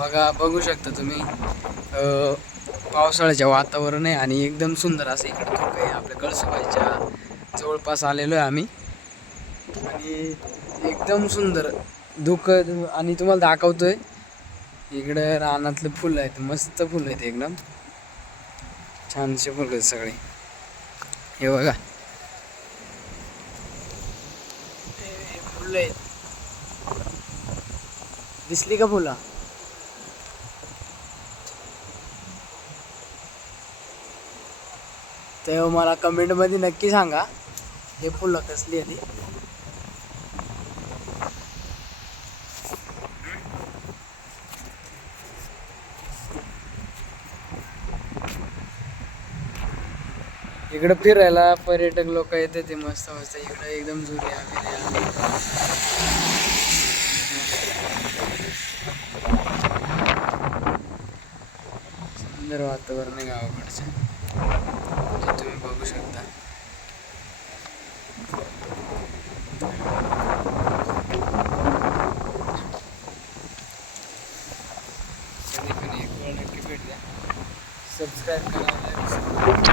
बघू शकता तुम्ही पावसाळ्याचे वातावरण आहे आणि एकदम सुंदर असं इकडे धुकं आहे. आपल्या कळसुबाईच्या जवळपास आलेलो आहे आम्ही आणि एकदम सुंदर धुकं आणि तुम्हाला दाखवतोय इकडं रानातले फुलं आहेत, मस्त फुलं आहेत, एकदम छानसे फुलं आहेत सगळे. हे बघा हे फुलं आहेत, दिसली का फुलं? ते मला कमेंटमध्ये नक्की सांगा हे फुलं कसली आहे ती. इकडं फिरायला पर्यटक लोक येते ते मस्त मस्त इकडं एकदम जुन्या सुंदर वातावरण आहे गावाकडचं, जे तुम्ही बघू शकता. कधी पण एक वेळ नक्की भेट द्या, सबस्क्राईब करायला